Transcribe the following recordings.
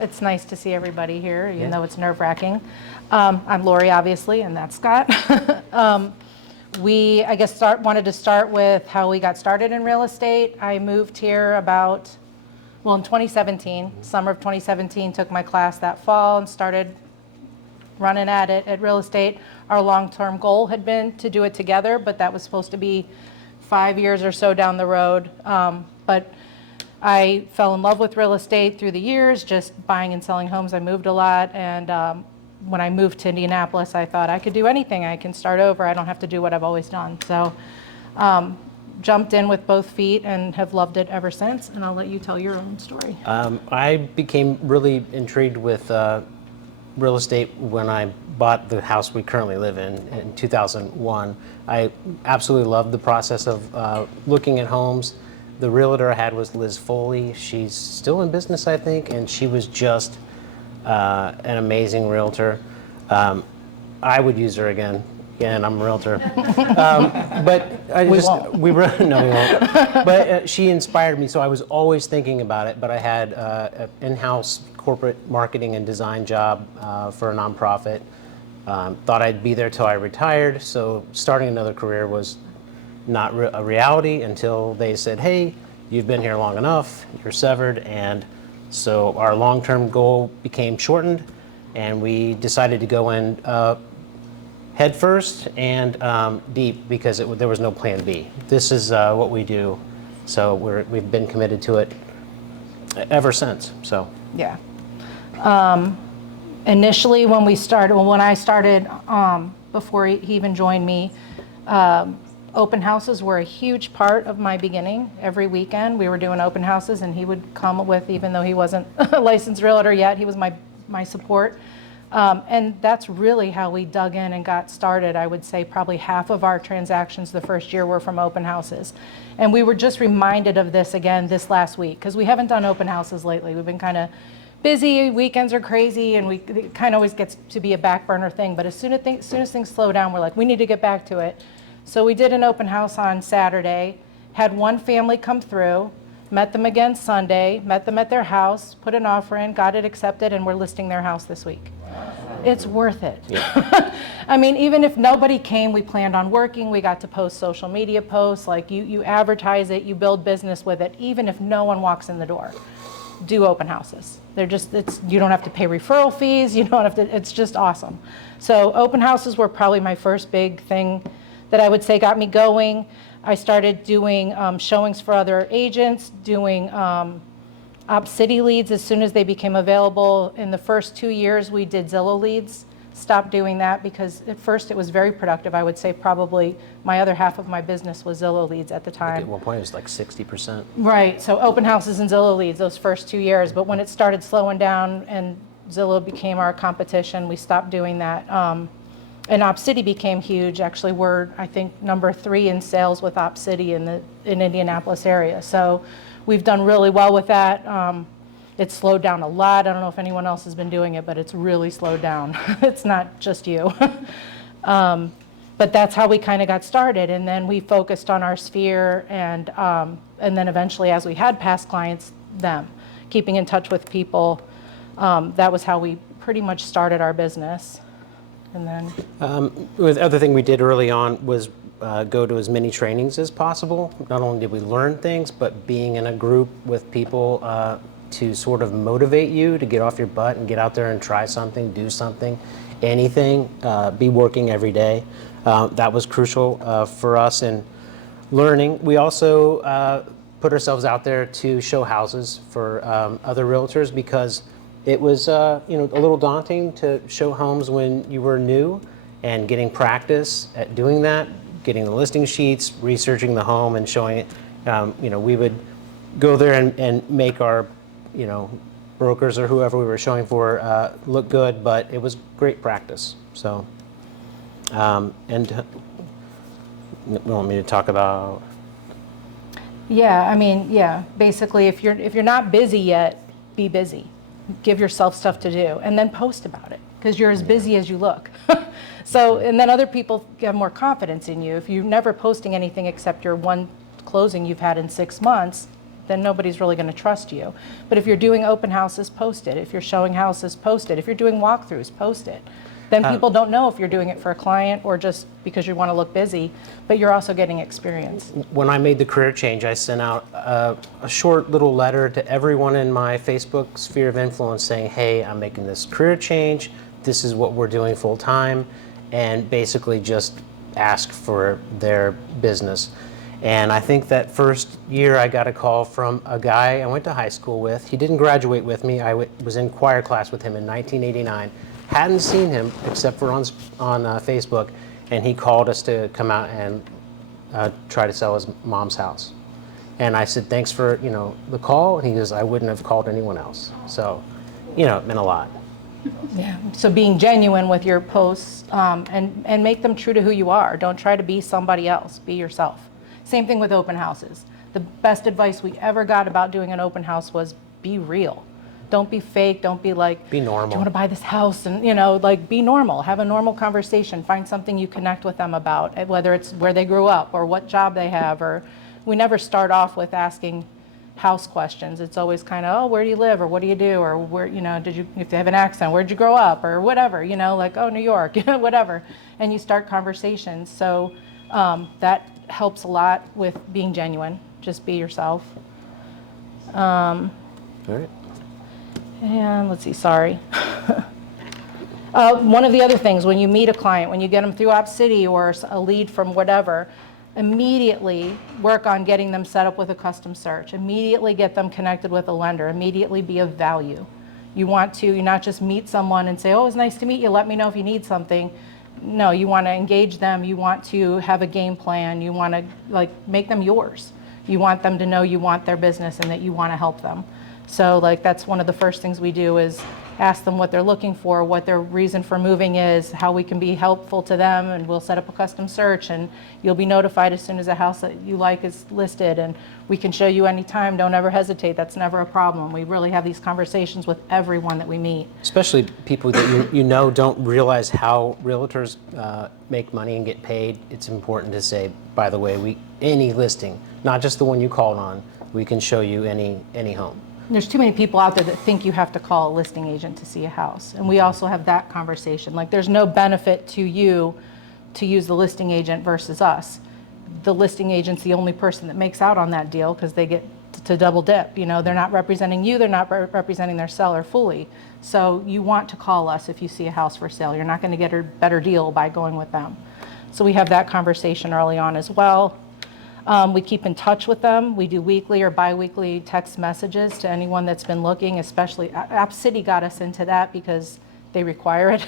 It's nice to see everybody here, even though it's nerve-wracking. I'm Lori, obviously, and that's Scott. I guess, wanted to start with how we got started in real estate. I moved here in 2017, summer of 2017, took my class that fall and started running at it at real estate. Our long-term goal had been to do it together, but that was supposed to be 5 years or so down the road. But I fell in love with real estate through the years, just buying and selling homes. I moved a lot, and when I moved to Indianapolis, I thought I could do anything. I can start over. I don't have to do what I've always done. So jumped in with both feet and have loved it ever since, and I'll let you tell your own story. I became really intrigued with real estate when I bought the house we currently live in 2001. I absolutely loved the process of looking at homes. The realtor I had was Liz Foley. She's still in business, I think, and she was just an amazing realtor. I would use her again. Again, I'm a realtor. But we won't. No, we won't. But she inspired me, so I was always thinking about it. But I had an in-house corporate marketing and design job for a nonprofit. Thought I'd be there till I retired, so starting another career was not a reality until they said, hey, you've been here long enough, you're severed, and so our long-term goal became shortened, and we decided to go in head first and deep because there was no plan B. This is what we do, so we've been committed to it ever since. So yeah. Initially, when I started, before he even joined me, open houses were a huge part of my beginning. Every weekend we were doing open houses, and he would come with, even though he wasn't a licensed realtor yet, he was my support. And that's really how we dug in and got started. I would say probably half of our transactions the first year were from open houses. And we were just reminded of this again this last week, because we haven't done open houses lately. We've been kind of busy, weekends are crazy, and it kind of always gets to be a back burner thing. But as soon as things slow down, we're like, we need to get back to it. So we did an open house on Saturday, had one family come through, met them again Sunday, met them at their house, put an offer in, got it accepted, and we're listing their house this week. It's worth it. Yeah. I mean, even if nobody came, we planned on working. We got to post social media posts. Like you advertise it, you build business with it, even if no one walks in the door. Do open houses. You don't have to pay referral fees. You don't have to, it's just awesome. So open houses were probably my first big thing that I would say got me going. I started doing showings for other agents, doing Op City leads as soon as they became available. In the first 2 years, we did Zillow leads. Stopped doing that because at first it was very productive. I would say probably my other half of my business was Zillow leads at the time. Like at one point it was like 60%. Right, so open houses and Zillow leads those first 2 years. But when it started slowing down and Zillow became our competition, we stopped doing that. And Op City became huge. Actually, we're, I think, number 3 in sales with Op City in Indianapolis area. So we've done really well with that. It's slowed down a lot. I don't know if anyone else has been doing it, but it's really slowed down. It's not just you. But that's how we kind of got started. And then we focused on our sphere, and then eventually, as we had past clients, them. Keeping in touch with people. That was how we pretty much started our business. And then the other thing we did early on was go to as many trainings as possible. Not only did we learn things, but being in a group with people to sort of motivate you to get off your butt and get out there and try something, do something, anything, be working every day. That was crucial for us in learning. We also put ourselves out there to show houses for other realtors because it was a little daunting to show homes when you were new, and getting practice at doing that, getting the listing sheets, researching the home and showing it. We would go there and make our brokers or whoever we were showing for look good, but it was great practice. So and you want me to talk about? Yeah, I mean, yeah. Basically, if you're not busy yet, be busy. Give yourself stuff to do, and then post about it, because you're as busy as you look. So, and then other people have more confidence in you. If you're never posting anything except your one closing you've had in 6 months, then nobody's really going to trust you. But if you're doing open houses, post it. If you're showing houses, post it. If you're doing walkthroughs, post it. Then people don't know if you're doing it for a client or just because you want to look busy, but you're also getting experience. When I made the career change, I sent out a short little letter to everyone in my Facebook sphere of influence saying, hey, I'm making this career change. This is what we're doing full time, and basically just ask for their business. And I think that first year I got a call from a guy I went to high school with. He didn't graduate with me. I was in choir class with him in 1989. Hadn't seen him except for on Facebook, and he called us to come out and try to sell his mom's house. And I said, thanks for the call. And he goes, I wouldn't have called anyone else. So, it meant a lot. Yeah. So being genuine with your posts and make them true to who you are. Don't try to be somebody else. Be yourself. Same thing with open houses. The best advice we ever got about doing an open house was be real. Don't be fake. Don't be like, be normal. Do you want to buy this house? And, be normal. Have a normal conversation. Find something you connect with them about, whether it's where they grew up or what job they have. Or we never start off with asking house questions. It's always kind of, oh, where do you live? Or what do you do? Or where, if they have an accent, where'd you grow up? Or whatever, like, oh, New York, whatever. And you start conversations. So that helps a lot with being genuine. Just be yourself. All right. And let's see, sorry. One of the other things, when you meet a client, when you get them through Op City or a lead from whatever, immediately work on getting them set up with a custom search. Immediately get them connected with a lender. Immediately be of value. You not just meet someone and say, oh, it's nice to meet you. Let me know if you need something. No, you want to engage them. You want to have a game plan. You want to make them yours. You want them to know you want their business and that you want to help them. So that's one of the first things we do is ask them what they're looking for, what their reason for moving is, how we can be helpful to them, and we'll set up a custom search, and you'll be notified as soon as a house that you like is listed, and we can show you anytime. Don't ever hesitate. That's never a problem. We really have these conversations with everyone that we meet. Especially people that don't realize how realtors make money and get paid. It's important to say, by the way, any listing, not just the one you called on, we can show you any home. There's too many people out there that think you have to call a listing agent to see a house. And we also have that conversation. There's no benefit to you to use the listing agent versus us. The listing agent's the only person that makes out on that deal because they get to double dip. They're not representing you, they're not representing their seller fully. So you want to call us if you see a house for sale. You're not going to get a better deal by going with them. So we have that conversation early on as well. We keep in touch with them. We do weekly or bi-weekly text messages to anyone that's been looking, especially App City got us into that because they require it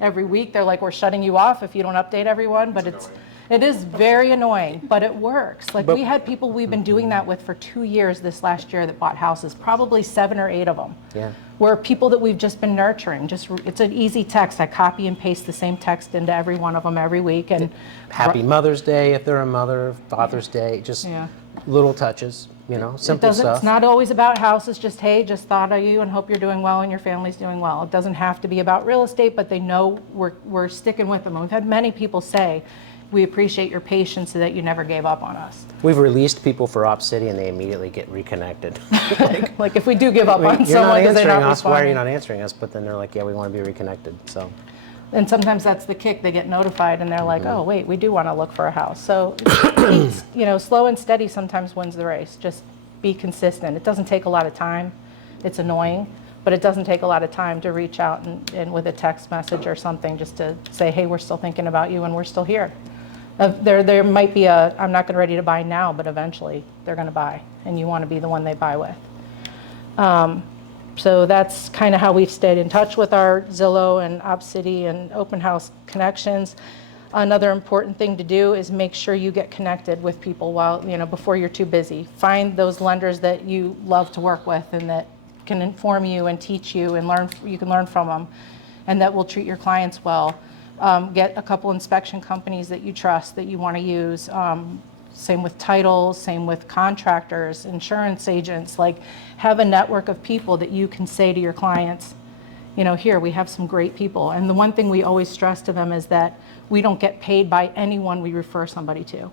every week. They're like, we're shutting you off if you don't update everyone, but it is very annoying, but it works. We had people we've been doing that with for 2 years this last year that bought houses, probably 7 or 8 of them. Yeah. Were people that we've just been nurturing. It's an easy text. I copy and paste the same text into every one of them every week. And Happy Mother's Day if they're a mother, Father's Day, just little touches, simple stuff. It's not always about houses, just, hey, just thought of you and hope you're doing well and your family's doing well. It doesn't have to be about real estate, but they know we're sticking with them. We've had many people say, we appreciate your patience so that you never gave up on us. We've released people for Op City and they immediately get reconnected. Like if we do give up on you're someone because they're not us, responding. why are you not answering us? But then they're like, yeah, we want to be reconnected. So. And sometimes that's the kick. They get notified and they're like, oh, wait, we do want to look for a house. So, slow and steady sometimes wins the race. Just be consistent. It doesn't take a lot of time. It's annoying, but it doesn't take a lot of time to reach out and with a text message or something just to say, hey, we're still thinking about you and we're still here. There might be I'm not ready to buy now, but eventually they're going to buy, and you want to be the one they buy with. So that's kind of how we've stayed in touch with our Zillow and Op City and open house connections. Another important thing to do is make sure you get connected with people before you're too busy. Find those lenders that you love to work with and that can inform you and teach you and you can learn from them, and that will treat your clients well. Get a couple inspection companies that you trust, that you want to use. Same with titles, same with contractors, insurance agents. Have a network of people that you can say to your clients, here, we have some great people. And the one thing we always stress to them is that we don't get paid by anyone we refer somebody to.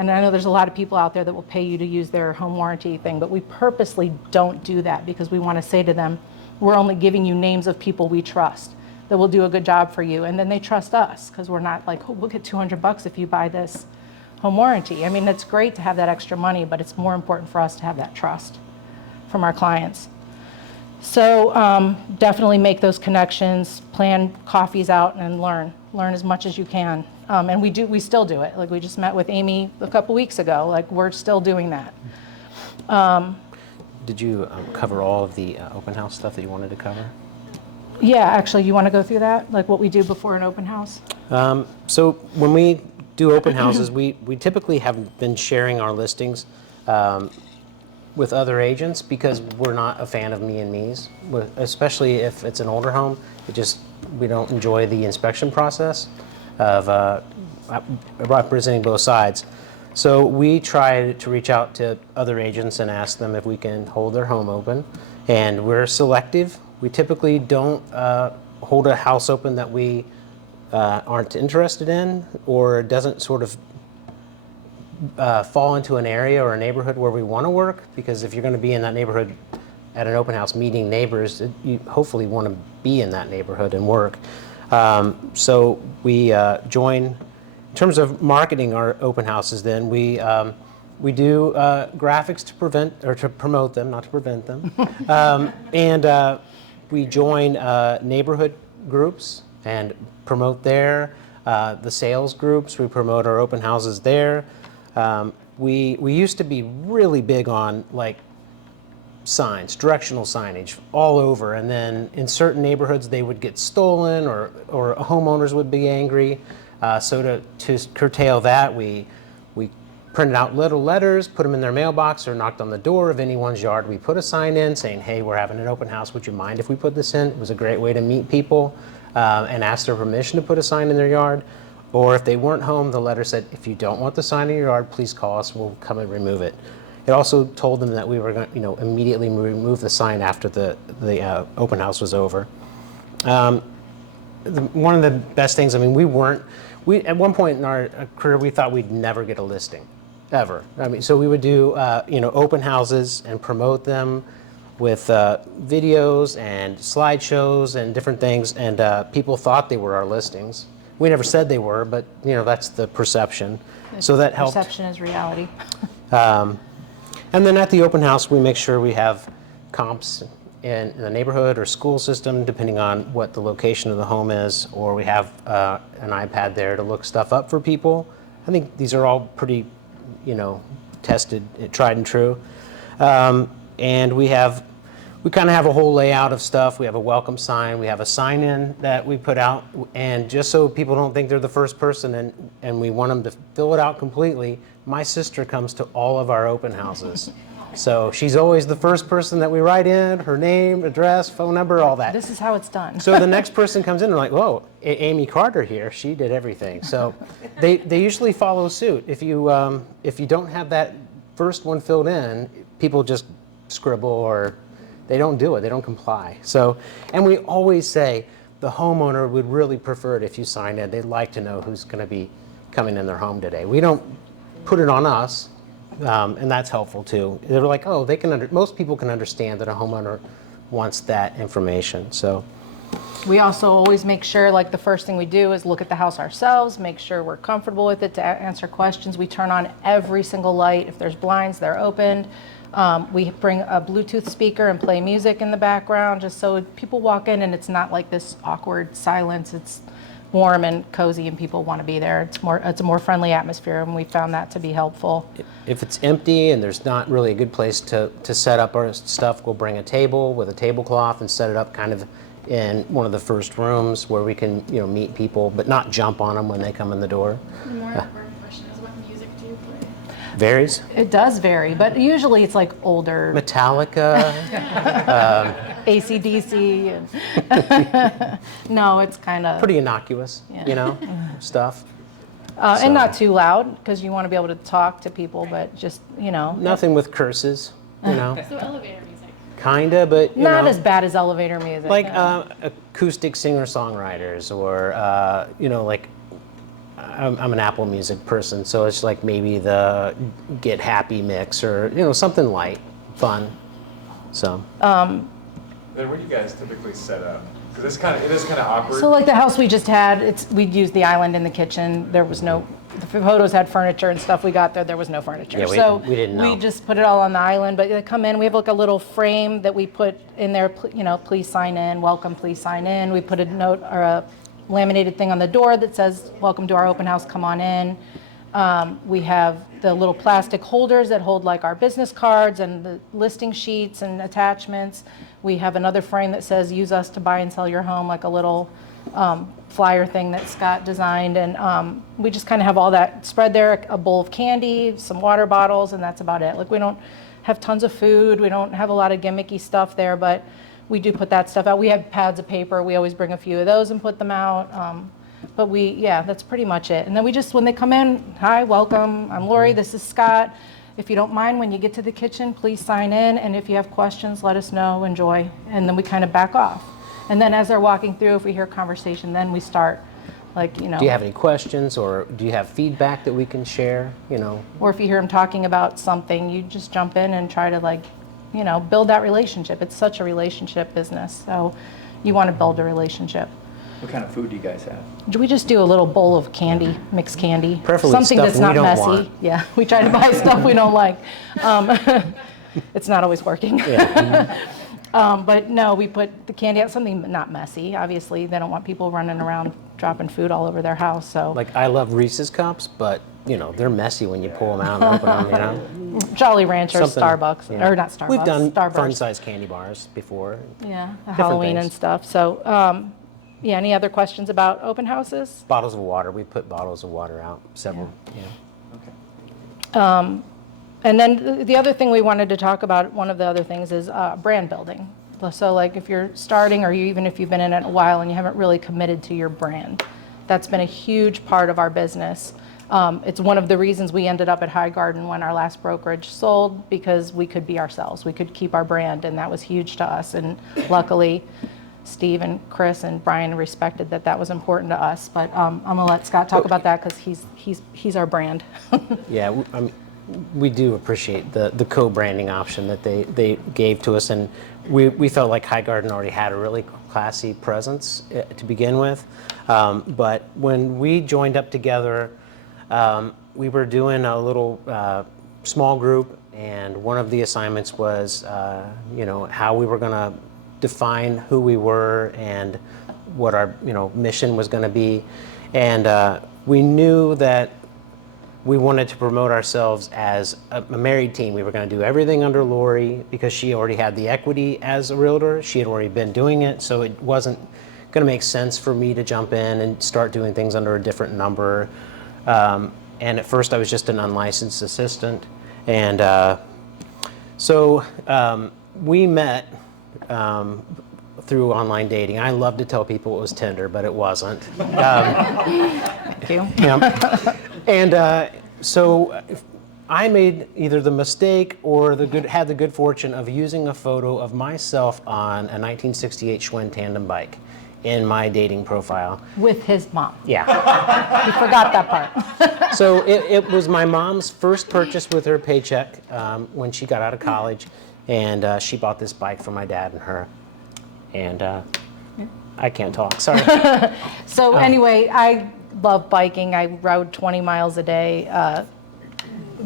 And I know there's a lot of people out there that will pay you to use their home warranty thing, but we purposely don't do that because we want to say to them, we're only giving you names of people we trust that will do a good job for you. And then they trust us because we're not like, oh, we'll get $200 if you buy this home warranty. I mean, it's great to have that extra money, but it's more important for us to have that trust from our clients. So definitely make those connections, plan coffees out, and learn as much as you can. And we still do it. Like we just met with Amy a couple weeks ago. Like we're still doing that. Did you cover all of the open house stuff that you wanted to cover? Yeah, actually, you want to go through that? Like what we do before an open house? So when we do open houses, we typically have been sharing our listings with other agents because we're not a fan of me and me's, especially if it's an older home. We don't enjoy the inspection process of representing both sides. So we try to reach out to other agents and ask them if we can hold their home open, and we're selective. We typically don't hold a house open that we aren't interested in or doesn't sort of fall into an area or a neighborhood where we want to work, because if you're going to be in that neighborhood at an open house meeting neighbors, you hopefully want to be in that neighborhood and work. So we join, in terms of marketing our open houses, then we do graphics to promote them, not to prevent them. And we join neighborhood groups and promote there. The sales groups, we promote our open houses there. We used to be really big on like signs, directional signage all over, and then in certain neighborhoods they would get stolen or homeowners would be angry. So to curtail that, we printed out little letters, put them in their mailbox, or knocked on the door of anyone's yard. We put a sign in saying, hey, we're having an open house, would you mind if we put this in? It was a great way to meet people and ask their permission to put a sign in their yard. Or if they weren't home, the letter said, if you don't want the sign in your yard, please call us, we'll come and remove it. It also told them that we were going to immediately remove the sign after the open house was over. One of the best things, I mean, we at one point in our career, we thought we'd never get a listing, ever. I mean, so we would do open houses and promote them with videos and slideshows and different things, and people thought they were our listings. We never said they were, but that's the perception. So that helped. Perception is reality. And then at the open house, we make sure we have comps in the neighborhood or school system, depending on what the location of the home is, or we have an iPad there to look stuff up for people. I think these are all pretty, tested, tried and true. And we kind of have a whole layout of stuff. We have a welcome sign. We have a sign-in that we put out, and just so people don't think they're the first person, and we want them to fill it out completely. My sister comes to all of our open houses. So she's always the first person that we write in, her name, address, phone number, all that. This is how it's done. So the next person comes in and they're like, whoa, Amy Carter here, she did everything. So they usually follow suit. If you don't have that first one filled in, people just scribble or they don't do it, they don't comply. So, and we always say the homeowner would really prefer it if you sign in. They'd like to know who's going to be coming in their home today. We don't put it on us, and that's helpful too. They're like, oh, most people can understand that a homeowner wants that information. So we also always make sure, like the first thing we do is look at the house ourselves, make sure we're comfortable with it to answer questions. We turn on every single light. If there's blinds, they're opened. We bring a Bluetooth speaker and play music in the background just so people walk in and it's not like this awkward silence. It's warm and cozy and people want to be there. It's a more friendly atmosphere, and we found that to be helpful. if it's empty and there's not really a good place to set up our stuff, we'll bring a table with a tablecloth and set it up kind of in one of the first rooms where we can meet people, but not jump on them when they come in the door. The more important question is, what music do you play? Varies. It does vary, but usually it's like older Metallica. AC/DC. And no, it's kind of Pretty innocuous, Yeah. stuff. and not too loud because you want to be able to talk to people, but just Nothing with curses, So elevator music. kinda, but not as bad as elevator music. like acoustic singer-songwriters, or like I'm an Apple Music person, so it's like maybe the Get Happy mix or something light, fun. So. Then where do you guys typically set up? Because it is kind of awkward. So like the house we just had, we'd used the island in the kitchen. There was no, the photos had furniture and stuff. We got there was no furniture. Yeah, So we didn't know. we just put it all on the island. But they come in, we have like a little frame that we put in there, please sign in, welcome, please sign in. We put a note or a laminated thing on the door that says, welcome to our open house, come on in. We have the little plastic holders that hold like our business cards and the listing sheets and attachments. We have another frame that says, use us to buy and sell your home, like a little flyer thing that Scott designed. And we just kind of have all that spread there, a bowl of candy, some water bottles, and that's about it. Like we don't have tons of food. We don't have a lot of gimmicky stuff there, but we do put that stuff out. We have pads of paper. We always bring a few of those and put them out. But that's pretty much it. And then we just, when they come in, hi, welcome, I'm Lori, this is Scott. If you don't mind, when you get to the kitchen, please sign in. And if you have questions, let us know, enjoy. And then we kind of back off. And then as they're walking through, if we hear conversation, then we start, Do you have any questions or do you have feedback that we can share, Or if you hear them talking about something, you just jump in and try to build that relationship. It's such a relationship business. So you want to build a relationship. What kind of food do you guys have? We just do a little bowl of candy, mixed candy. Preferably something stuff that's we not don't messy. want. Yeah, we try to buy stuff we don't like. It's not always working. Yeah. But no, we put the candy out, something not messy. Obviously, they don't want people running around dropping food all over their house. So Like I love Reese's cups, but they're messy when you pull them out and open them, Jolly Ranchers, Something, Starbucks, yeah. or not Starbucks, We've done Starburst. fun-sized candy bars before. Yeah, Halloween things. and stuff. So, any other questions about open houses? Bottles of water. We put bottles of water out, several. Yeah. Okay. And then the other thing we wanted to talk about, one of the other things is brand building. So like if you're starting or even if you've been in it a while and you haven't really committed to your brand, that's been a huge part of our business. It's one of the reasons we ended up at Highgarden when our last brokerage sold, because we could be ourselves. We could keep our brand, and that was huge to us. And luckily, Steve and Chris and Brian respected that was important to us. But I'm gonna let Scott talk about that because he's our brand. Yeah, we do appreciate the co-branding option that they gave to us, and we felt like Highgarden already had a really classy presence to begin with. But when we joined up together, we were doing a little small group, and one of the assignments was, how we were going to define who we were and what our mission was going to be. And we knew that we wanted to promote ourselves as a married team. We were going to do everything under Lori because she already had the equity as a realtor. She had already been doing it, so it wasn't going to make sense for me to jump in and start doing things under a different number. And at first I was just an unlicensed assistant. And so we met through online dating. I love to tell people it was Tinder, but it wasn't. Thank you. Yeah. And so I made either the mistake or had the good fortune of using a photo of myself on a 1968 Schwinn tandem bike in my dating profile. With his mom. Yeah. You forgot that part. So it was my mom's first purchase with her paycheck when she got out of college, and she bought this bike for my dad and her. And I can't talk, sorry. So anyway, I love biking. I rode 20 miles a day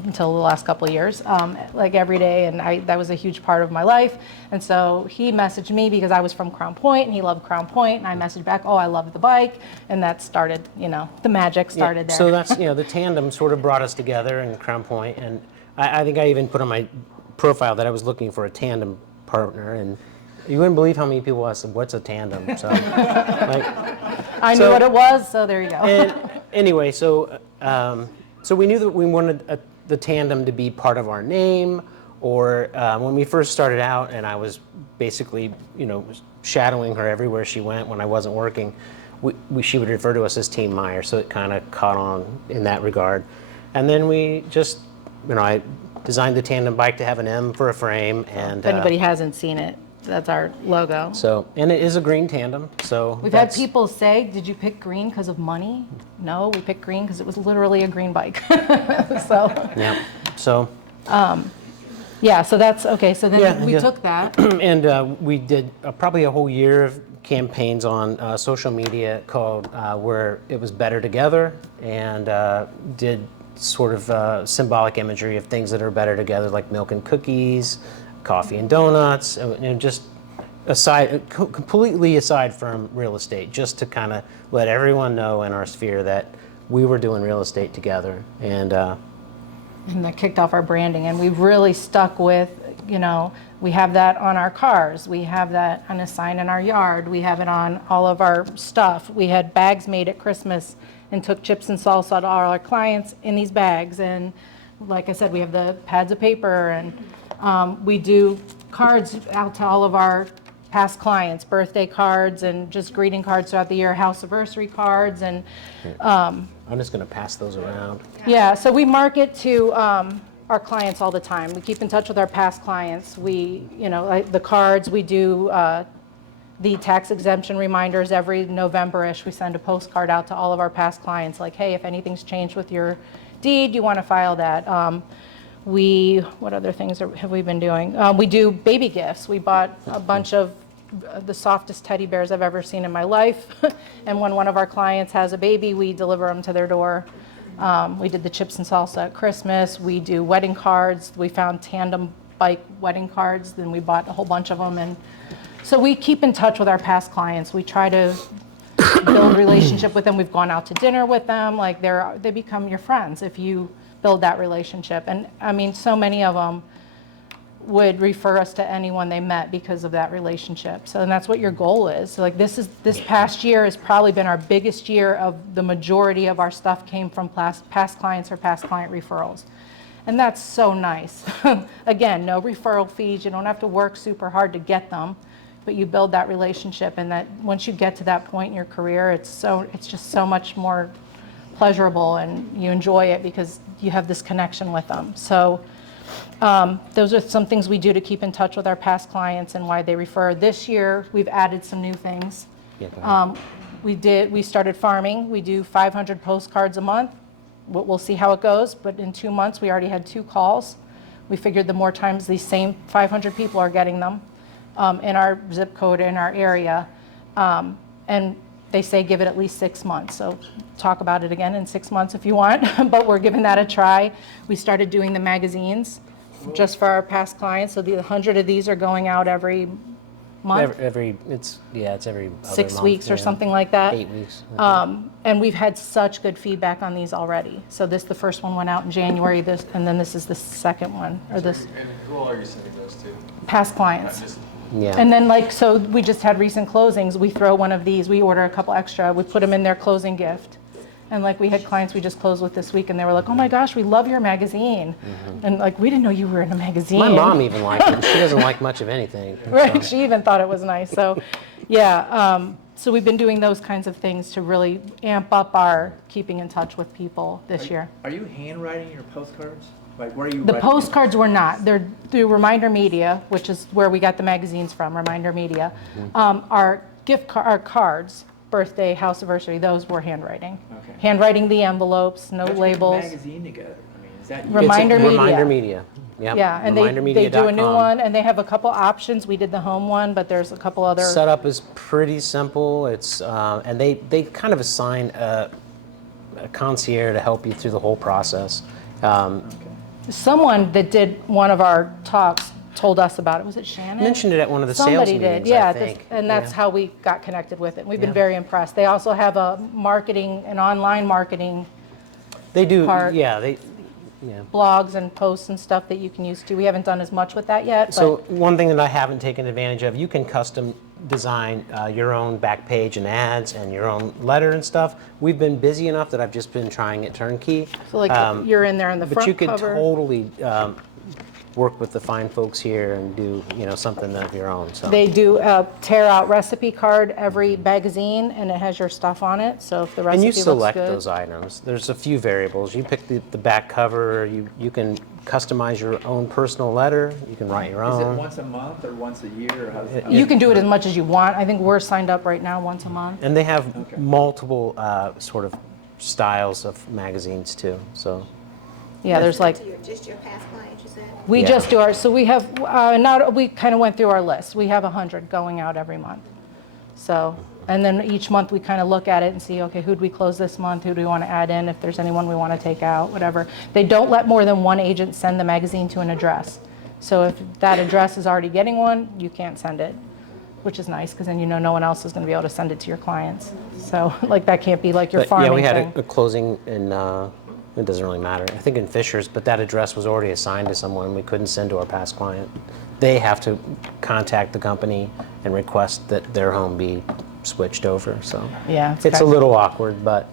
until the last couple of years, like every day, and that was a huge part of my life. And so he messaged me because I was from Crown Point, and he loved Crown Point, and I messaged back, oh, I love the bike, and that started, the magic started there. So that's, the tandem sort of brought us together in Crown Point, and I think I even put on my profile that I was looking for a tandem partner, and you wouldn't believe how many people asked, what's a tandem? So, I knew what it was, so there you go. And anyway, so we knew that we wanted the tandem to be part of our name, or when we first started out, and I was basically, shadowing her everywhere she went when I wasn't working, she would refer to us as Team Meyer, so it kind of caught on in that regard. And then we just, I designed the tandem bike to have an M for a frame, and If anybody hasn't seen it, That's our logo. So, and it is a green tandem, so. We've had people say, did you pick green because of money? No, we picked green because it was literally a green bike. So, Yeah, so, yeah, so that's, okay, so then Yeah, we yeah. took that. and we did probably a whole year of campaigns on social media called where it was better together, and did sort of symbolic imagery of things that are better together, like milk and cookies, coffee and donuts, and just completely aside from real estate, just to kind of let everyone know in our sphere that we were doing real estate together. And that kicked off our branding, and we've really stuck with, we have that on our cars, we have that on a sign in our yard, we have it on all of our stuff. We had bags made at Christmas and took chips and salsa to all our clients in these bags. And like I said, we have the pads of paper, and we do cards out to all of our past clients, birthday cards and just greeting cards throughout the year, house anniversary cards, and I'm just going to pass those around. yeah, so we market to our clients all the time. We keep in touch with our past clients. We, like the cards, we do the tax exemption reminders every November-ish. We send a postcard out to all of our past clients, like, hey, if anything's changed with your deed, you want to file that. What other things have we been doing? We do baby gifts. We bought a bunch of the softest teddy bears I've ever seen in my life. And when one of our clients has a baby, we deliver them to their door. We did the chips and salsa at Christmas. We do wedding cards. We found tandem bike wedding cards, then we bought a whole bunch of them. And so we keep in touch with our past clients. We try to build relationship with them. We've gone out to dinner with them. Like they become your friends if you build that relationship. And I mean, so many of them would refer us to anyone they met because of that relationship. So, and that's what your goal is. So like this past year has probably been our biggest year of the majority of our stuff came from past clients or past client referrals. And that's so nice. Again, no referral fees. You don't have to work super hard to get them, but you build that relationship, and that once you get to that point in your career, it's just so much more pleasurable, and you enjoy it because you have this connection with them. So those are some things we do to keep in touch with our past clients and why they refer. This year, we've added some new things. Yeah, go ahead. We started farming. We do 500 postcards a month. We'll see how it goes, but in 2 months, we already had 2 calls. We figured the more times these same 500 people are getting them in our zip code, in our area, and they say give it at least 6 months. So talk about it again in 6 months if you want, but we're giving that a try. We started doing the magazines just for our past clients. So the 100 of these are going out every month. It's every other 6 month, weeks or yeah. something like that. 8 weeks. And we've had such good feedback on these already. So the first one went out in January, and then this is the second one, or this And who all are you sending those to? past clients. Just Yeah. And then so we just had recent closings. We throw one of these, we order a couple extra, we put them in their closing gift. And we had clients we just closed with this week, and they were like, oh my gosh, we love your magazine. And we didn't know you were in a magazine. My mom even liked it. She doesn't like much of anything. Right, she even thought it was nice. So, yeah, so we've been doing those kinds of things to really amp up our keeping in touch with people this year. Are you handwriting your postcards? Like, where are you The writing? postcards were not. They're through Reminder Media, which is where we got the magazines from, Reminder Media. Our our cards, birthday, house anniversary, those were handwriting. Okay. Handwriting the envelopes, no How'd you labels. Put a magazine together. I mean, is that Reminder Media. Reminder Media. Yep. Yeah, and they do a new remindermedia.com. one, and they have a couple options. We did the home one, but there's a couple other. Setup is pretty simple. It's and they kind of assign a concierge to help you through the whole process. Someone that did one of our talks told us about it. Was it Shannon? Mentioned it at one of the Somebody sales did, meetings, yeah. I think. And that's Yeah. how we got connected with it. We've been Yeah. very impressed. They also have a an online marketing They do. part. Yeah. blogs and posts and stuff that you can use too. We haven't done as much with that yet, but So one thing that I haven't taken advantage of, you can custom design your own back page and ads and your own letter and stuff. We've been busy enough that I've just been trying it turnkey. so you're in there on the But front you could cover. totally work with the fine folks here and do something of your own. So They do a tear out recipe card every magazine, and it has your stuff on it. So if the recipe and you looks select good, those items. There's a few variables. You pick the back cover. You can customize your own personal letter. You can write your Is it own. once a month or once a year? Or how's You can do it as much as you want. I think we're signed up right now once a month. And they have Okay. multiple sort of styles of magazines too. So Yeah, there's like, Just your past clients, you said? we Yeah. just do our, so we have, we kind of went through our list. We have 100 going out every month. So, and then each month we kind of look at it and see, okay, who'd we close this month? Who do we want to add in? If there's anyone we want to take out, whatever. They don't let more than one agent send the magazine to an address. So if that address is already getting one, you can't send it, which is nice because then you know no one else is going to be able to send it to your clients. So like that can't be like your but, farming yeah, we had thing. a closing in. It doesn't really matter. I think in Fishers, but that address was already assigned to someone. We couldn't send to our past client. They have to contact the company and request that their home be switched over. So Yeah, it's a kinda- little awkward, but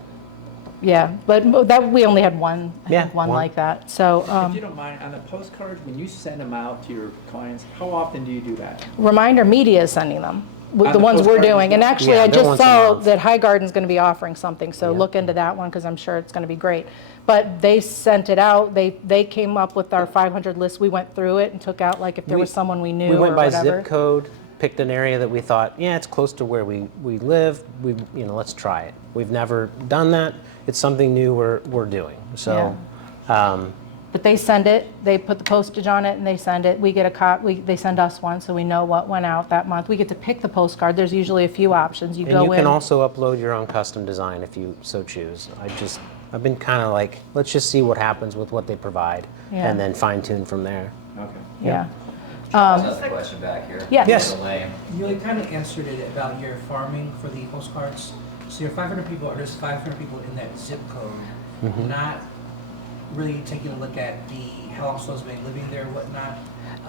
Yeah, but that we only had one, I Yeah, think one one. like that. So If you don't mind, on the postcards, when you send them out to your clients, how often do you do that? Reminder Media is sending them, with On the the ones we're postcard as doing. And well? actually, Yeah, I they're just once a saw month. that Highgarden's going to be offering something, so Yeah. look into that one because I'm sure it's going to be great. But they sent it out. They came up with our 500 list. We went through it and took out like if there was someone we knew we or went by whatever. zip code, picked an area that we thought, yeah, it's close to where we live. Let's try it. We've never done that. It's something new we're doing. So, But they send it, they put the postage on it and they send it. We get they send us one so we know what went out that month. We get to pick the postcard. There's usually a few options. You and go you in. can also upload your own custom design if you so choose. I've been kind of like, let's just see what happens with what they provide, Yeah. and then fine tune from there. Okay. Yeah. Another question back here. Yes. Yes. Delay. You kind of answered it about your farming for the postcards. So your 500 people, or there's 500 people in that zip code, not really taking a look at how long someone's been living there, whatnot.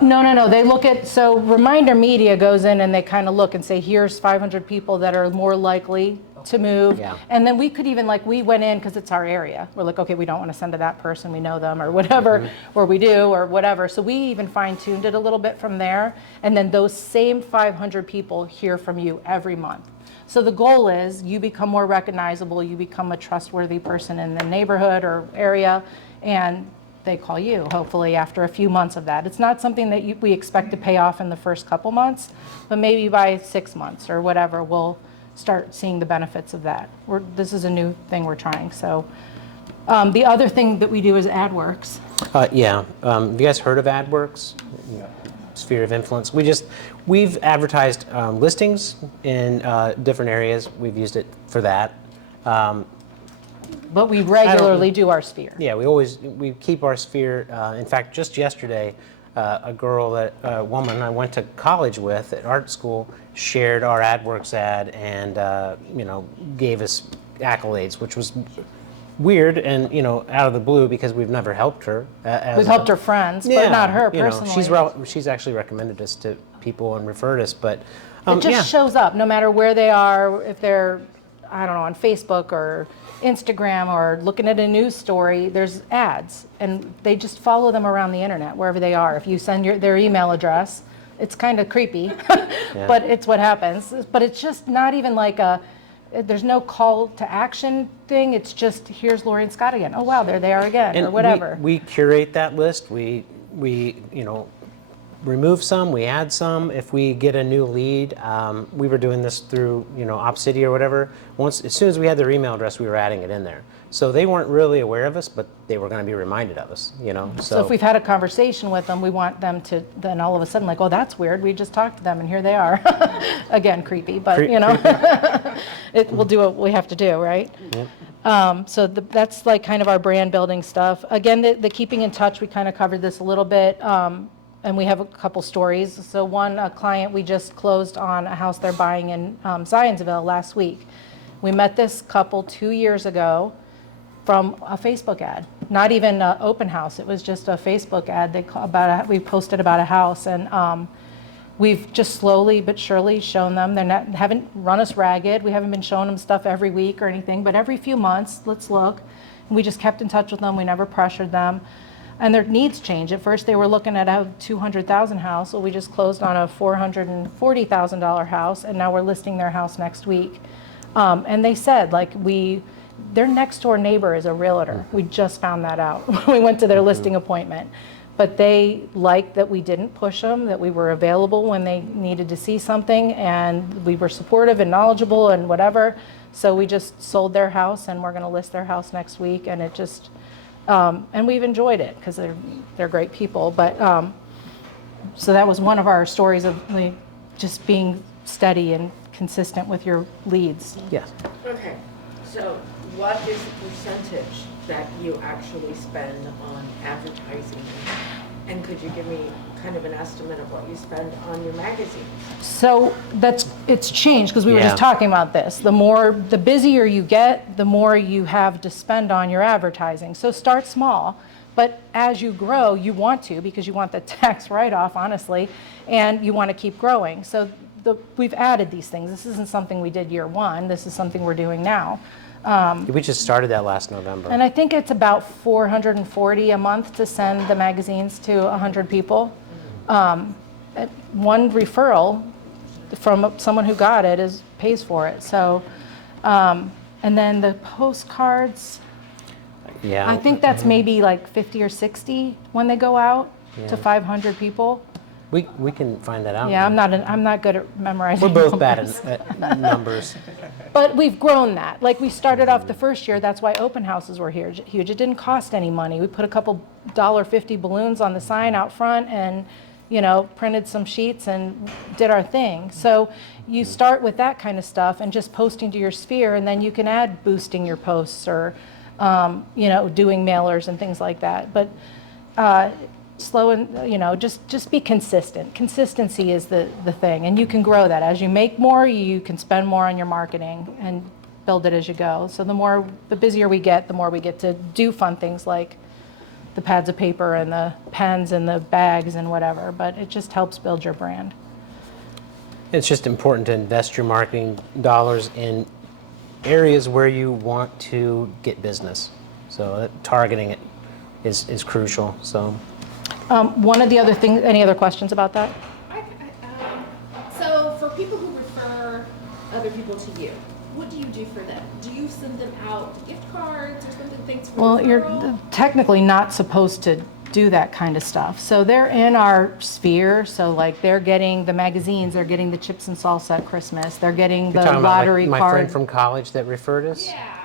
No. They look at, so Reminder Media goes in and they kind of look and say, here's 500 people that are more likely to move. Yeah. And then we could even, like, we went in because it's our area. We're like, okay, we don't want to send to that person. We know them or whatever, or we do or whatever. So we even fine tuned it a little bit from there. And then those same 500 people hear from you every month. So the goal is you become more recognizable, you become a trustworthy person in the neighborhood or area, and they call you, hopefully, after a few months of that. It's not something that we expect to pay off in the first couple months, but maybe by 6 months or whatever, we'll start seeing the benefits of that. This is a new thing we're trying. So the other thing that we do is AdWorks. Yeah. Have you guys heard of AdWorks? Sphere of influence. We've advertised listings in different areas. We've used it for that. But we regularly do our Sphere. Yeah, we keep our Sphere. In fact, just yesterday, a woman I went to college with at art school shared our AdWorks ad and gave us accolades, which was weird and out of the blue because we've never helped her. We've helped her friends, but not her personally. She's actually recommended us to people and referred us, but It just yeah. shows up no matter where they are, if they're, I don't know, on Facebook or Instagram or looking at a news story, there's ads and they just follow them around the internet wherever they are. If you send their email address, it's kind of creepy, but it's what happens. But it's just not even like there's no call to action thing. It's just, here's Lori and Scott again. Oh wow, there they are again, or whatever. We curate that list. We remove some, we add some. If we get a new lead, we were doing this through OpCity or whatever. As soon as we had their email address, we were adding it in there. So they weren't really aware of us, but they were going to be reminded of us. So if we've had a conversation with them, we want them to then all of a sudden like, oh, that's weird. We just talked to them and here they are. Again, creepy, but we'll do what we have to do, right? Yep. So that's like kind of our brand building stuff. Again, the keeping in touch, we kind of covered this a little bit. And we have a couple stories. So a client we just closed on a house they're buying in Zionsville last week. We met this couple 2 years ago from a Facebook ad, not even an open house. It was just a Facebook ad. We posted about a house, and we've just slowly but surely shown them. Haven't run us ragged. We haven't been showing them stuff every week or anything, but every few months, let's look. And we just kept in touch with them. We never pressured them. And their needs change. At first, they were looking at a $200,000 house. Well, we just closed on a $440,000 house, and now we're listing their house next week. And they said, like, their next door neighbor is a realtor. We just found that out when we went to their listing appointment. But they liked that we didn't push them, that we were available when they needed to see something, and we were supportive and knowledgeable and whatever. So we just sold their house, and we're going to list their house next week. And it just, and we've enjoyed it because they're great people. But so that was one of our stories of like, just being steady and consistent with your leads. Yes. Okay, so what is the percentage that you actually spend on advertising? And could you give me kind of an estimate of what you spend on your magazines? So it's changed because we were Yeah. just talking about this. The busier you get, the more you have to spend on your advertising. So start small, but as you grow, you want to, because you want the tax write-off, honestly, and you want to keep growing. So we've added these things. This isn't something we did year one. This is something we're doing now. We just started that last November. And I think it's about $440 a month to send the magazines to 100 people. One referral from someone who got it pays for it. So, and then the postcards, Yeah. I think that's maybe like 50 or 60 when they go out to 500 people. We can find that out. Yeah, I'm not good at memorizing. We're both bad numbers. at numbers. But we've grown that. Like we started off the first year, that's why open houses were huge. It didn't cost any money. We put a couple $1.50 balloons on the sign out front and, printed some sheets and did our thing. So you start with that kind of stuff and just posting to your sphere, and then you can add boosting your posts or, doing mailers and things like that. But slow and, just be consistent. Consistency is the thing, and you can grow that. As you make more, you can spend more on your marketing and build it as you go. So the busier we get, the more we get to do fun things like the pads of paper and the pens and the bags and whatever, but it just helps build your brand. It's just important to invest your marketing dollars in areas where you want to get business. So targeting it is crucial. So. One of the other things, any other questions about that? So for people who refer other people to you, what do you do for them? Do you send them out gift cards or something, things for Well, you're referral? technically not supposed to do that kind of stuff. So they're in our sphere. So like they're getting the magazines, they're getting the chips and salsa at Christmas, they're getting the You're talking lottery about like my card. friend from college that referred us? Yeah.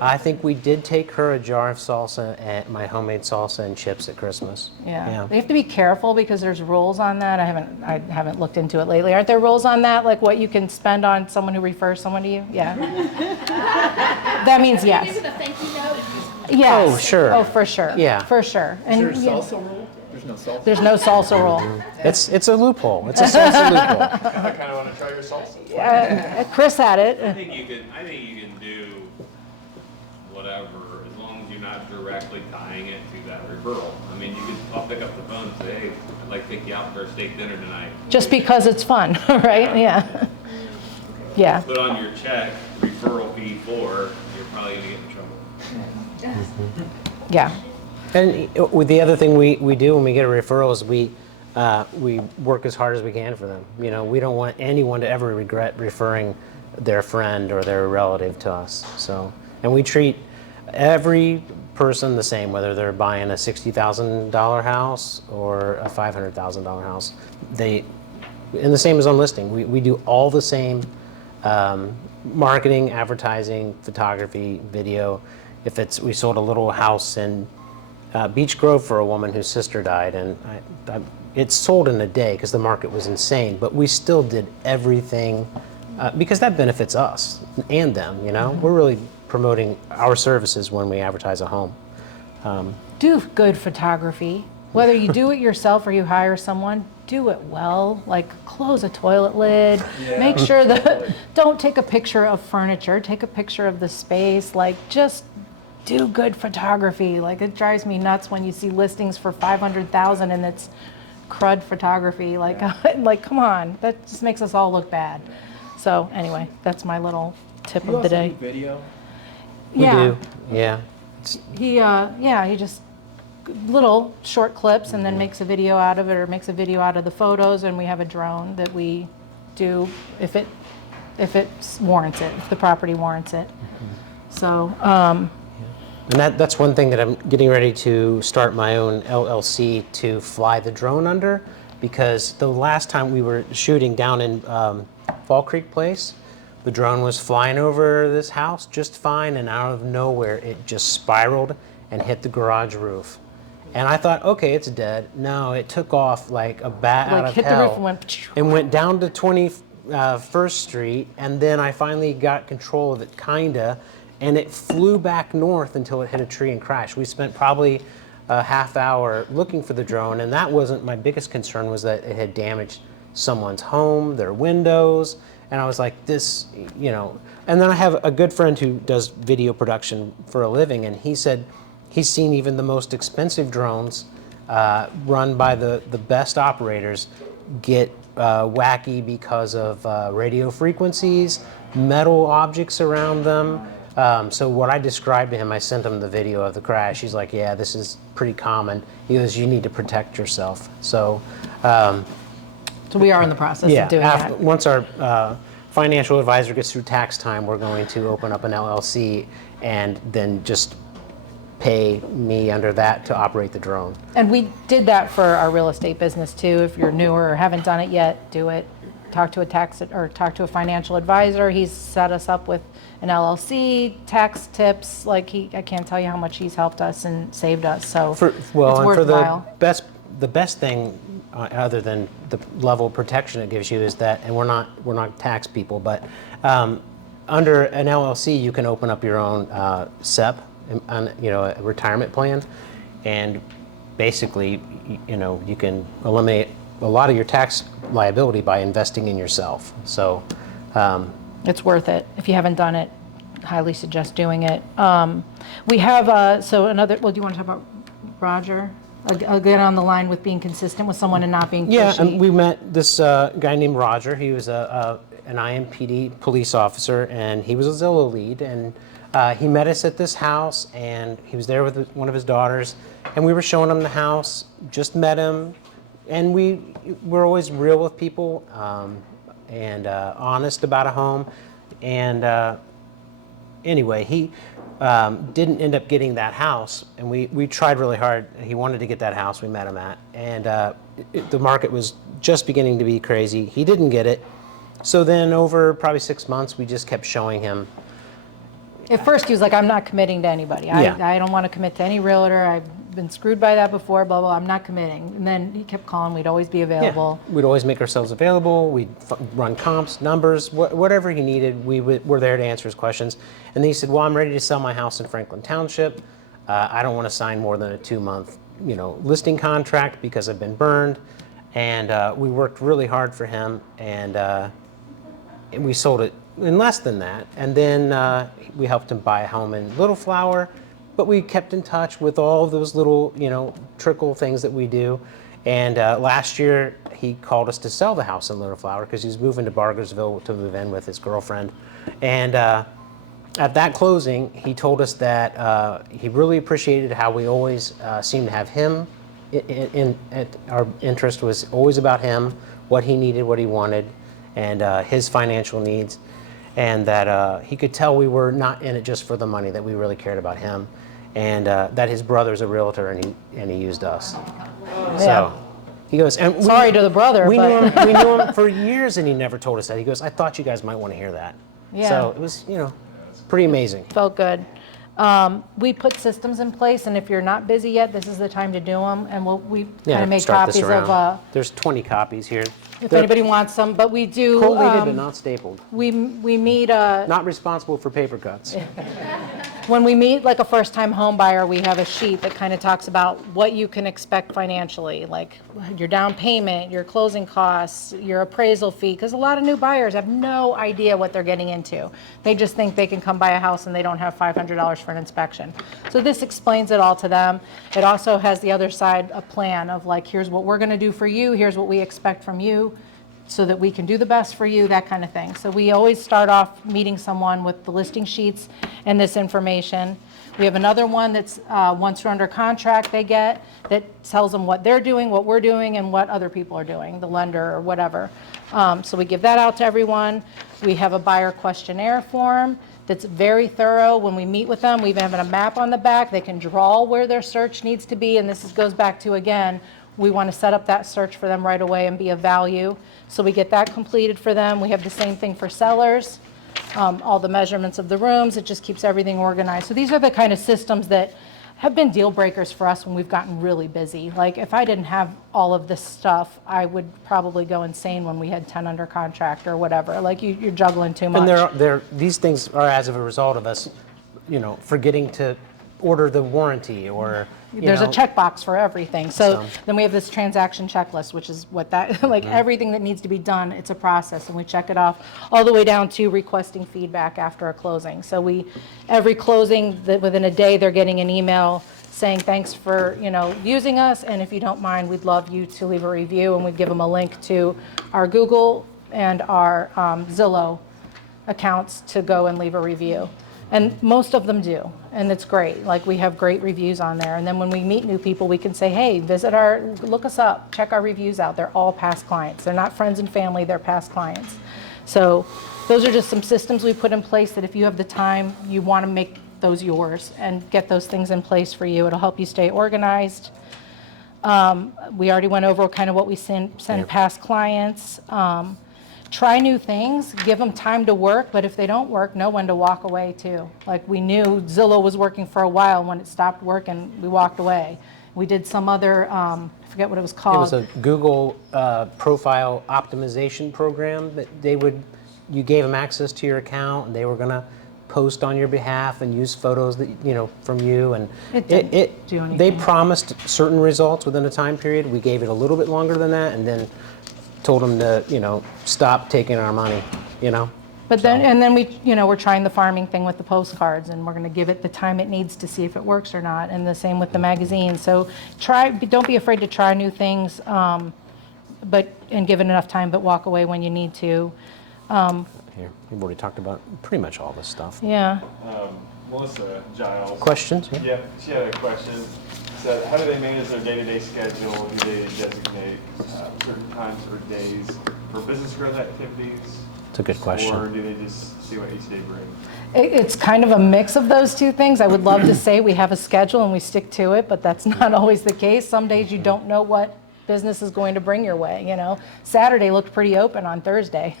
I think we did take her a jar of salsa and my homemade salsa and chips at Christmas. Yeah, they have to be careful because there's rules on that. I haven't looked into it lately. Aren't there rules on that, like what you can spend on someone who refers someone to you? Yeah. That means Maybe yes. with a thank you note. Yes. Oh, sure. Oh, for sure. Yeah. For sure. Is there a yeah, salsa rule? There's no salsa? there's no salsa rule. It's a loophole. It's a salsa loophole. I kind of want to try your salsa. Chris had I it. think you can do whatever, as long as you're not directly tying it to that referral. I mean, I'll pick up the phone and say, hey, I'd like to take you out for a steak dinner tonight. Just because it's fun, right? Yeah. Yeah. Put on your check, referral fee for, you're probably gonna get in trouble. Yeah. And with the other thing we do when we get a referral is we work as hard as we can for them. We don't want anyone to ever regret referring their friend or their relative to us. So, and we treat every person the same, whether they're buying a $60,000 house or a $500,000 house. And the same as on listing. We do all the same marketing, advertising, photography, video. If we sold a little house in Beech Grove for a woman whose sister died, and it sold in a day because the market was insane, but we still did everything because that benefits us and them. We're really promoting our services when we advertise a home. Do good photography. Whether you do it yourself or you hire someone, do it well. Like close a toilet lid. Make sure that don't take a picture of furniture. Take a picture of the space. Like just do good photography. Like it drives me nuts when you see listings for $500,000 and it's crud photography. Like like come on, that just makes us all look bad. So anyway, that's my little tip You of the also day. do video? We do, yeah. He just little short clips and then makes a video out of it or makes a video out of the photos, and we have a drone that we do if it warrants it, if the property warrants it. So, And that's one thing that I'm getting ready to start my own LLC to fly the drone under, because the last time we were shooting down in Fall Creek Place, the drone was flying over this house just fine, and out of nowhere it just spiraled and hit the garage roof. And I thought, okay, it's dead. No, it took off like a bat out like of hit the hell roof and went. and went down to 21st Street, and then I finally got control of it, kinda, and it flew back north until it hit a tree and crashed. We spent probably a half hour looking for the drone, and that wasn't my biggest concern, was that it had damaged someone's home, their windows, and I was like, this, you know. And then I have a good friend who does video production for a living, and he said he's seen even the most expensive drones run by the best operators get wacky because of radio frequencies, metal objects around them. So what I described to him, I sent him the video of the crash. He's like, yeah, this is pretty common. He goes, you need to protect yourself. So So we are in the process yeah, of doing that. once our financial advisor gets through tax time, we're going to open up an LLC and then just pay me under that to operate the drone. And we did that for our real estate business too. If you're newer or haven't done it yet, do it. Talk to a financial advisor. He's set us up with an LLC, tax tips. Like I can't tell you how much he's helped us and saved us. So For, well, it's and for worthwhile. the best thing, other than the level of protection it gives you, is that, and we're not tax people, but under an LLC you can open up your own SEP, a retirement plan, and basically, you can eliminate a lot of your tax liability by investing in yourself. So It's worth it. If you haven't done it, highly suggest doing it. We have, do you want to talk about Roger? I'll get on the line with being consistent with someone and not being pushy. yeah, and we met this guy named Roger. He was an IMPD police officer, and he was a Zillow lead, and he met us at this house, and he was there with one of his daughters, and we were showing him the house, just met him, and we're always real with people, and honest about a home. And anyway, he didn't end up getting that house, and we tried really hard. He wanted to get that house we met him at, and the market was just beginning to be crazy. He didn't get it. So then over probably 6 months, we just kept showing him. At first, he was like, I'm not committing to anybody. Yeah. I don't want to commit to any realtor. I've been screwed by that before, blah, blah, I'm not committing. And then he kept calling. We'd always be available. Yeah, we'd always make ourselves available. We'd run comps, numbers, whatever he needed. We're there to answer his questions. And then he said, well, I'm ready to sell my house in Franklin Township. I don't want to sign more than a 2-month listing contract because I've been burned. And we worked really hard for him, and we sold it in less than that. And then we helped him buy a home in Little Flower. But we kept in touch with all of those little, trickle things that we do. And last year, he called us to sell the house in Little Flower because he's moving to Bargersville to move in with his girlfriend. And at that closing, he told us that he really appreciated how we always seemed to have him. Our interest was always about him, what he needed, what he wanted, and his financial needs. And that he could tell we were not in it just for the money, that we really cared about him. And that his brother's a realtor, and he used us. So he goes, and Sorry to the brother, we but knew him for years, and he never told us that. He goes, I thought you guys might want to hear that. Yeah. So it was, pretty amazing. felt good. We put systems in place, and if you're not busy yet, this is the time to do them. And we kind of make start this copies of, around. There's 20 copies here. if They're anybody wants some, but we do. collated but not stapled. We meet, Not responsible for paper cuts. when we meet like a first-time home buyer, we have a sheet that kind of talks about what you can expect financially, like your down payment, your closing costs, your appraisal fee, because a lot of new buyers have no idea what they're getting into. They just think they can come buy a house and they don't have $500 for an inspection. So this explains it all to them. It also has the other side, a plan of like, here's what we're going to do for you, here's what we expect from you. so that we can do the best for you, that kind of thing. So we always start off meeting someone with the listing sheets and this information. We have another one that's, once we're under contract, they get, that tells them what they're doing, what we're doing, and what other people are doing, the lender or whatever. So we give that out to everyone. We have a buyer questionnaire form that's very thorough. When we meet with them, we even have a map on the back. They can draw where their search needs to be, and this goes back to, again, we want to set up that search for them right away and be of value. So we get that completed for them. We have the same thing for sellers, all the measurements of the rooms. It just keeps everything organized. So these are the kind of systems that have been deal breakers for us when we've gotten really busy. Like if I didn't have all of this stuff, I would probably go insane when we had 10 under contract or whatever. Like you're juggling too much. And these things are as of a result of us, forgetting to order the warranty or. There's a checkbox for everything. So then we have this transaction checklist, which is what that, like everything that needs to be done, it's a process, and we check it off all the way down to requesting feedback after a closing. So every closing, within a day, they're getting an email saying thanks for, using us, and if you don't mind, we'd love you to leave a review, and we give them a link to our Google and our Zillow accounts to go and leave a review. And most of them do, and it's great. Like we have great reviews on there. And then when we meet new people, we can say, hey, look us up, check our reviews out. They're all past clients. They're not friends and family, they're past clients. So those are just some systems we put in place that if you have the time, you want to make those yours and get those things in place for you. It'll help you stay organized. We already went over kind of what we send past clients. Try new things, give them time to work, but if they don't work, know when to walk away too. Like we knew Zillow was working for a while, and when it stopped working, we walked away. We did some other, I forget what it was called. It was a Google profile optimization program that you gave them access to your account, and they were gonna post on your behalf and use photos that, from you, and It didn't do anything. they promised certain results within a time period. We gave it a little bit longer than that, and then told them to, stop taking our money, But then we're trying the farming thing with the postcards, and we're going to give it the time it needs to see if it works or not, and the same with the magazine. So don't be afraid to try new things, and give it enough time, but walk away when you need to. Here, we've already talked about pretty much all this stuff. Yeah. Melissa Giles. Questions? Yeah. Yep, she had a question. So how do they manage their day-to-day schedule? Do they designate certain times or days for business growth activities? It's a good question. Or do they just see what each day brings? It's kind of a mix of those two things. I would love to say we have a schedule and we stick to it, but that's not always the case. Some days you don't know what business is going to bring your way, Saturday looked pretty open on Thursday.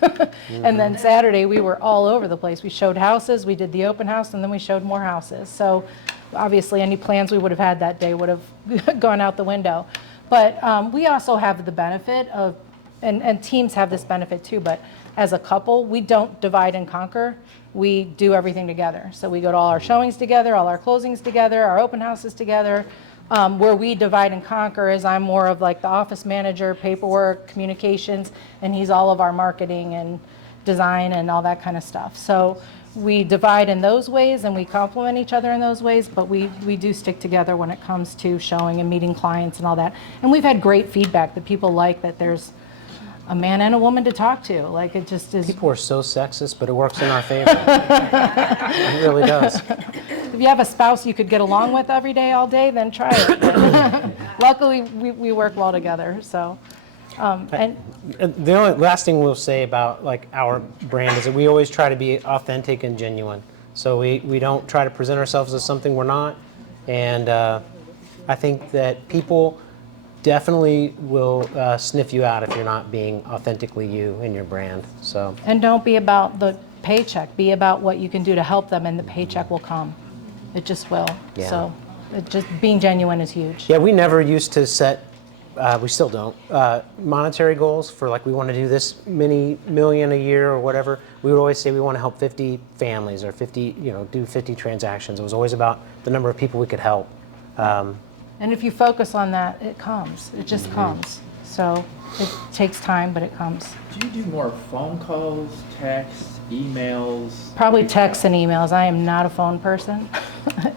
And then Saturday we were all over the place. We showed houses, we did the open house, and then we showed more houses. So obviously any plans we would have had that day would have gone out the window. But we also have the benefit of, and teams have this benefit too, but as a couple, we don't divide and conquer. We do everything together. So we go to all our showings together, all our closings together, our open houses together. Where we divide and conquer is I'm more of like the office manager, paperwork, communications, and he's all of our marketing and design and all that kind of stuff. So we divide in those ways and we complement each other in those ways, but we do stick together when it comes to showing and meeting clients and all that. And we've had great feedback that people like that there's a man and a woman to talk to. Like it just is. People are so sexist, but it works in our favor. It really does. If you have a spouse you could get along with every day, all day, then try it. Luckily, we work well together. So, and The only last thing we'll say about like our brand is that we always try to be authentic and genuine. So we don't try to present ourselves as something we're not. And I think that people definitely will sniff you out if you're not being authentically you and your brand. So. And don't be about the paycheck. Be about what you can do to help them, and the paycheck will come. It just will. Yeah. So, being genuine is huge. Yeah, we never used to set. We still don't monetary goals for like we want to do this many million a year or whatever. We would always say we want to help 50 families or 50, do 50 transactions. It was always about the number of people we could help. And if you focus on that, it comes. It just comes. So it takes time, but it comes. Do you do more phone calls, texts, emails? Probably texts and emails. I am not a phone person.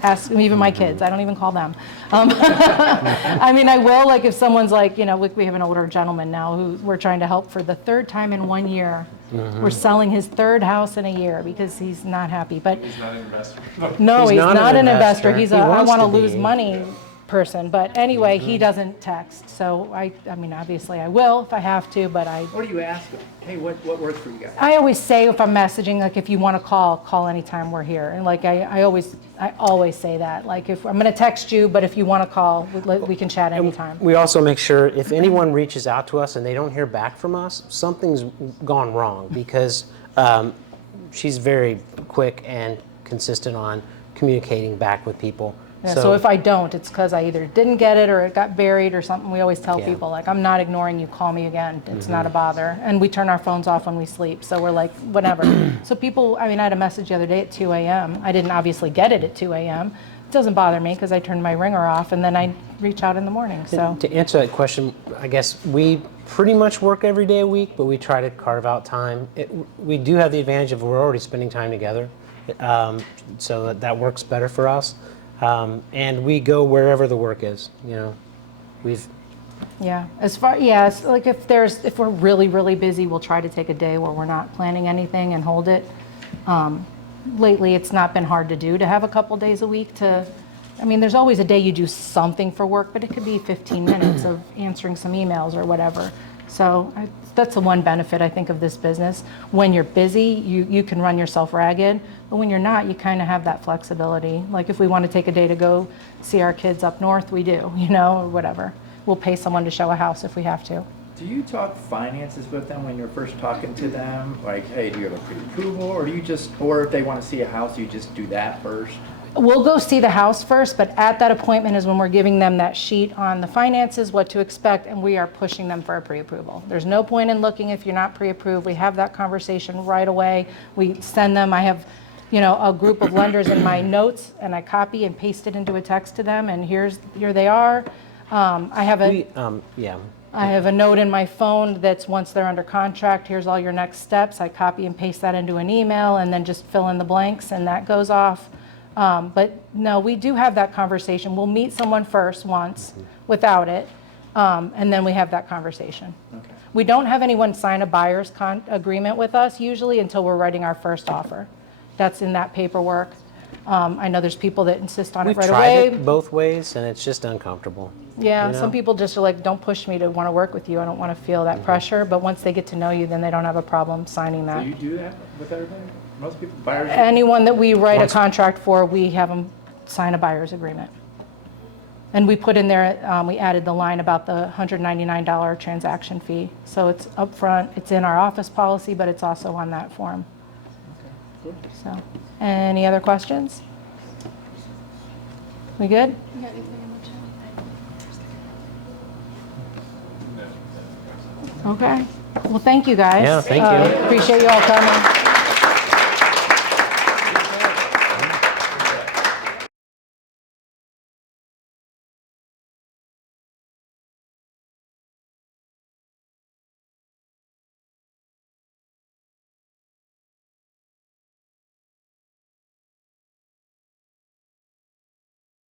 Ask even my kids. I don't even call them. I mean, I will, like, if someone's like, you know, we have an older gentleman now who we're trying to help for the third time in 1 year. We're selling his third house in a year because he's not happy. But He's not an investor. no, he's not an investor. He's He a I wants want to to lose be. money person. But anyway, he doesn't text. So I mean, obviously I will if I have to, but What do you ask them? Hey, what works for you guys? I always say if I'm messaging, like, if you want to call anytime we're here. And like, I always say that. Like, if I'm going to text you, but if you want to call, we can chat anytime. We also make sure if anyone reaches out to us and they don't hear back from us, something's gone wrong, because she's very quick and consistent on communicating back with people. Yeah, so if I don't, it's because I either didn't get it or it got buried or something. We always tell Yeah. people, like, I'm not ignoring you, call me again. It's not a bother. And we turn our phones off when we sleep, so we're like, whatever. So people, I mean, I had a message the other day at 2 a.m. I didn't obviously get it at 2 a.m. It doesn't bother me because I turned my ringer off, and then I reach out in the morning, so. To answer that question, I guess we pretty much work every day a week, but we try to carve out time. We do have the advantage of we're already spending time together, so that works better for us. And we go wherever the work is, you know. Yeah, it's like if we're really, really busy, we'll try to take a day where we're not planning anything and hold it. Lately, it's not been hard to do, to have a couple days a week I mean, there's always a day you do something for work, but it could be 15 minutes of answering some emails or whatever. So that's the one benefit, I think, of this business. When you're busy, you can run yourself ragged, but when you're not, you kind of have that flexibility. Like if we want to take a day to go see our kids up north, we do, you know, or whatever. We'll pay someone to show a house if we have to. Do you talk finances with them when you're first talking to them? Like, hey, do you have a pre-approval, or do you or if they want to see a house, you just do that first? We'll go see the house first, but at that appointment is when we're giving them that sheet on the finances, what to expect, and we are pushing them for a pre-approval. There's no point in looking if you're not pre-approved. We have that conversation right away. We send them, I have, you know, a group of lenders in my notes, and I copy and paste it into a text to them, and here they are. I have a note in my phone that's once they're under contract, here's all your next steps. I copy and paste that into an email and then just fill in the blanks, and that goes off. But no, we do have that conversation. We'll meet someone first once without it, and then we have that conversation. Okay. We don't have anyone sign a buyer's agreement with us usually until we're writing our first offer. That's in that paperwork. I know there's people that insist on We've it right tried away. it both ways, and it's just uncomfortable. Yeah, you know? some people just are like, don't push me to want to work with you. I don't want to feel that pressure. But once they get to know you, then they don't have a problem signing So that. you do that with everybody? Most people, buyers? Anyone that we write a Once- contract for, we have them sign a buyer's agreement. And we put in there, we added the line about the $199 transaction fee. So it's upfront, it's in our office policy, but it's also on that form. Cool. So, any other questions? We good? Okay. Well, thank you, guys. Yeah, thank you. Appreciate you all coming.